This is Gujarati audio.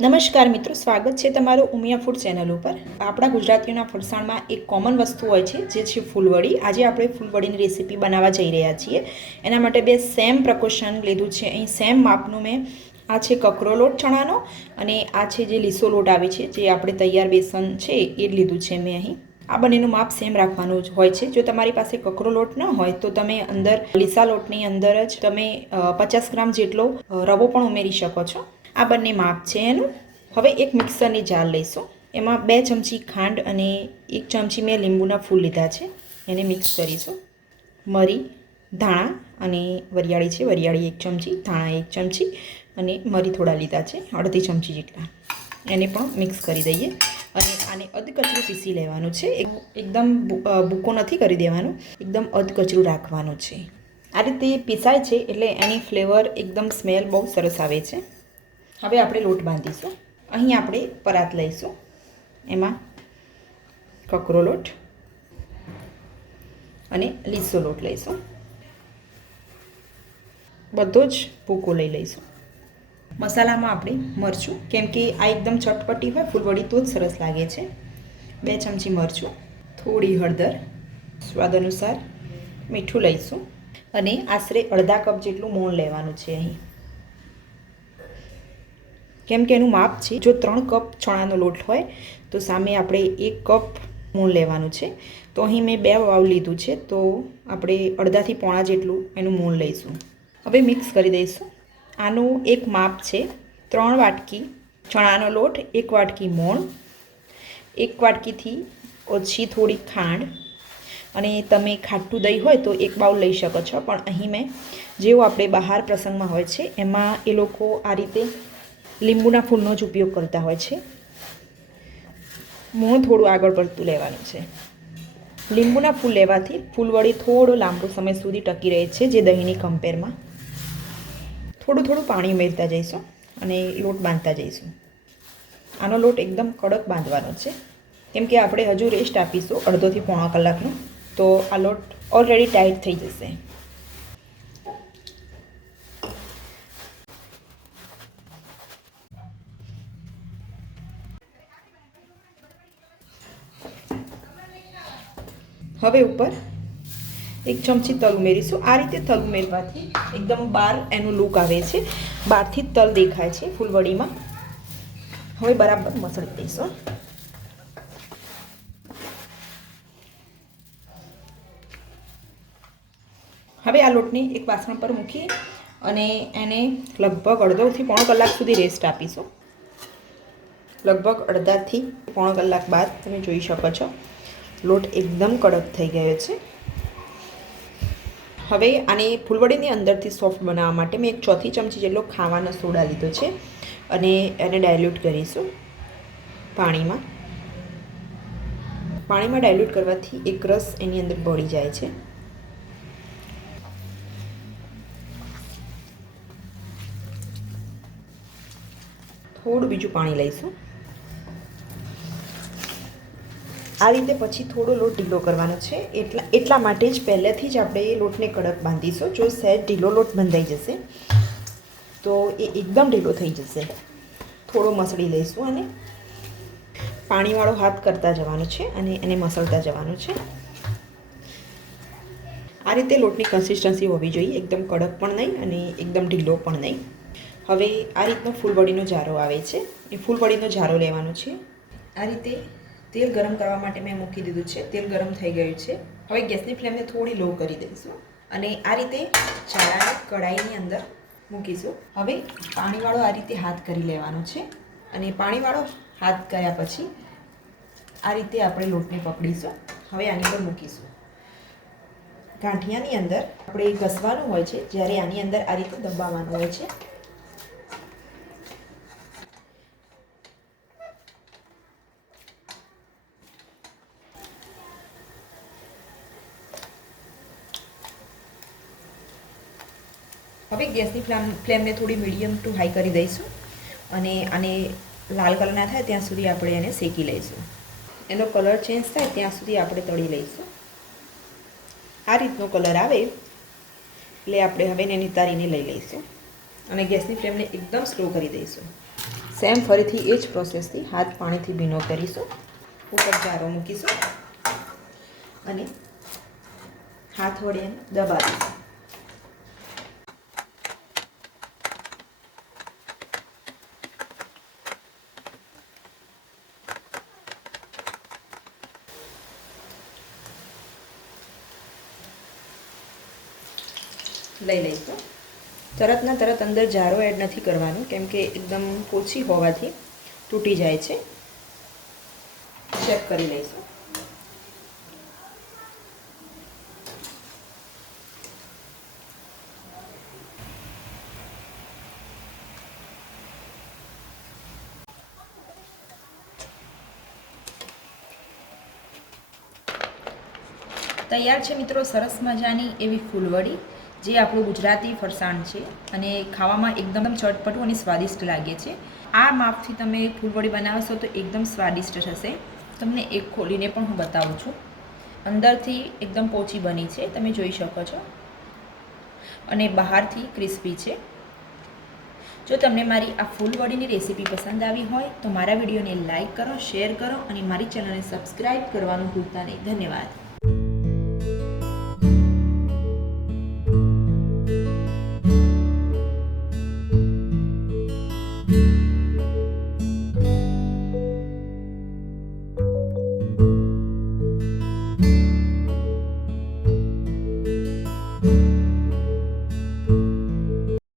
નમસ્કાર મિત્રો, સ્વાગત છે તમારું ઉમિયા ફૂડ ચેનલ ઉપર। આપણા ગુજરાતીઓના ફરસાણમાં એક કોમન વસ્તુ હોય છે જે છે ફૂલવડી। આજે આપણે ફૂલવડીની રેસીપી બનાવવા જઈ રહ્યા છીએ। એના માટે બે સેમ પ્રકોશન લીધું છે। અહીં સેમ માપનું મેં આ છે કકરો લોટ ચણાનો અને આ છે જે લીસો લોટ આવે છે, જે આપણે તૈયાર બેસન છે એ લીધું છે મેં અહીં। આ બંનેનું માપ સેમ રાખવાનું હોય છે। જો તમારી પાસે કકરો લોટ ન હોય તો તમે અંદર લીસા લોટની અંદર જ તમે 50 ગ્રામ જેટલો રવો પણ ઉમેરી શકો છો। આ બંને માપ છે એનું। હવે એક મિક્સરની જાર લઈશું, એમાં 2 ચમચી ખાંડ અને 1 ચમચી મેં લીંબુના ફૂલ લીધા છે, એને મિક્સ કરીશું। મરી, ધાણા અને વરિયાળી છે, વરિયાળી 1 ચમચી, ધાણા 1 ચમચી અને મરી થોડા લીધા છે, અડધી ચમચી જેટલા, એને પણ મિક્સ કરી દઈએ અને આને અધકચરું પીસી લેવાનું છે। એકદમ ભૂકો નથી કરી દેવાનું, એકદમ અધકચરું રાખવાનું છે। આ રીતે પીસાય છે એટલે એની ફ્લેવર એકદમ સ્મેલ બહુ સરસ આવે છે। હવે આપણે લોટ બાંધીશું। અહીં આપણે પરાત લઈશું, એમાં કકરો લોટ અને લીસો લોટ લઈશું, બધો જ ભૂકો લઈ લઈશું। મસાલામાં આપણે મરચું, કેમ કે આ એકદમ ચટપટી હોય ફૂલવડી તો જ સરસ લાગે છે, 2 ચમચી મરચું, થોડી હળદર, સ્વાદ અનુસાર મીઠું લઈશું અને આશરે અડધા કપ જેટલું મોણ લેવાનું છે અહીં, કેમ કે એનું માપ છે। જો 3 કપ ચણાનો લોટ હોય તો સામે આપણે 1 કપ મોણ લેવાનું છે। તો અહીં મેં 2 વાવ લીધું છે, તો આપણે અડધાથી પોણા જેટલું એનું મોણ લઈશું। હવે મિક્સ કરી દઈશું। આનું એક માપ છે, 3 વાટકી ચણાનો લોટ, 1 વાટકી મોણ, 1 વાટકીથી ઓછી થોડી ખાંડ, અને તમે ખાટું દહીં હોય તો 1 બાઉલ લઈ શકો છો, પણ અહીં મેં જેવું આપણે બહાર પ્રસંગમાં હોય છે એમાં એ લોકો આ રીતે લીંબુના ફૂલનો જ ઉપયોગ કરતા હોય છે। મોણ થોડું આગળ પડતું લેવાનું છે। લીંબુના ફૂલ લેવાથી ફૂલવડી થોડો લાંબો સમય સુધી ટકી રહે છે, જે દહીંની કમ્પેરમાં। થોડું થોડું પાણી ઉમેરતા જઈશું અને લોટ બાંધતા જઈશું। આનો લોટ એકદમ કડક બાંધવાનો છે, કેમ કે આપણે હજુ રેસ્ટ આપીશું અડધોથી પોણા કલાકનો, તો આ લોટ ઓલરેડી ટાઈટ થઈ જશે। હવે ઉપર 1 ચમચી તલ ઉમેરીશું। આ રીતે તલ ઉમેરવાથી એકદમ બહાર એનું લુક આવે છે, બહારથી જ તલ દેખાય છે ફૂલવડીમાં। હવે બરાબર મસળી દઈશું। હવે આ લોટને એક વાસણ પર મૂકી અને એને લગભગ અડધોથી પોણો કલાક સુધી રેસ્ટ આપીશું। લગભગ અડધાથી પોણો કલાક બાદ તમે જોઈ શકો છો લોટ એકદમ કડક થઈ ગયો છે। હવે આને ફૂલવડીની અંદરથી સોફ્ટ બનાવવા માટે મેં 1/4 ચમચી જેટલો ખાવાનો સોડા લીધો છે અને એને ડાયલ્યુટ કરીશું પાણીમાં। પાણીમાં ડાયલ્યુટ કરવાથી એક રસ એની અંદર ભળી જાય છે। થોડું બીજું પાણી લઈશું। આ રીતે પછી થોડો લોટ ઢીલો કરવાનો છે, એટલા માટે જ પહેલેથી જ આપણે એ લોટને કડક બાંધીશું। જો સહેજ ઢીલો લોટ બંધાઈ જશે તો એ એકદમ ઢીલો થઈ જશે। થોડો મસળી લઈશું અને પાણીવાળો હાથ કરતા જવાનું છે અને એને મસળતા જવાનું છે। આ રીતે લોટની કન્સિસ્ટન્સી હોવી જોઈએ, એકદમ કડક પણ નહીં અને એકદમ ઢીલો પણ નહીં। હવે આ રીતનો ફૂલવડીનો જારો આવે છે, એ ફૂલવડીનો જારો લેવાનો છે। આ રીતે તેલ ગરમ કરવા માટે મેં મૂકી દીધું છે, તેલ ગરમ થઈ ગયું છે। હવે ગેસની ફ્લેમને થોડી લો કરી દઈશું અને આ રીતે જારાને કઢાઈની અંદર મૂકીશું। હવે પાણીવાળો આ રીતે હાથ કરી લેવાનો છે અને પાણીવાળો હાથ કર્યા પછી આ રીતે આપણે લોટને પકડીશું। હવે આની પર મૂકીશું। ગાંઠિયાની અંદર આપણે ઘસવાનું હોય છે, જ્યારે આની અંદર આ રીતે દબાવવાનું હોય છે। હવે ગેસની ફ્લેમને થોડી મીડિયમ ટુ હાઈ કરી દઈશું અને આને લાલ કલર ના થાય ત્યાં સુધી આપણે એને શેકી લઈશું। એનો કલર ચેન્જ થાય ત્યાં સુધી આપણે તળી લઈશું। આ રીતનો કલર આવે એટલે આપણે હવે એને નિતારીને લઈ લઈશું અને ગેસની ફ્લેમને એકદમ સ્લો કરી દઈશું। સેમ ફરીથી એ જ પ્રોસેસથી હાથ પાણીથી ભીનો કરીશું, ઉપર જારો મૂકીશું અને હાથ વડે દબાવીશું. લઈ લઈશું. તરતના તરત અંદર જારો એડ નથી કરવાનો, કેમ કે એકદમ ઓછી હોવાથી તૂટી જાય છે. ચેક કરી લઈશું. તૈયાર છે મિત્રો સરસ મજાની એવી ફૂલવડી, જે આપણું ગુજરાતી ફરસાણ છે અને ખાવામાં એકદમ ચટપટું અને સ્વાદિષ્ટ લાગે છે. આ માપથી તમે ફૂલવડી બનાવશો તો એકદમ સ્વાદિષ્ટ થશે. તમને એક ખોલીને પણ હું બતાવું છું. અંદરથી એકદમ પોચી બની છે, તમે જોઈ શકો છો, અને બહારથી ક્રિસ્પી છે. જો તમને મારી આ ફૂલવડીની રેસીપી પસંદ આવી હોય તો મારા વિડીયોને લાઇક કરો, શેર કરો અને મારી ચેનલને સબસ્ક્રાઈબ કરવાનું ભૂલતા નહીં. ધન્યવાદ.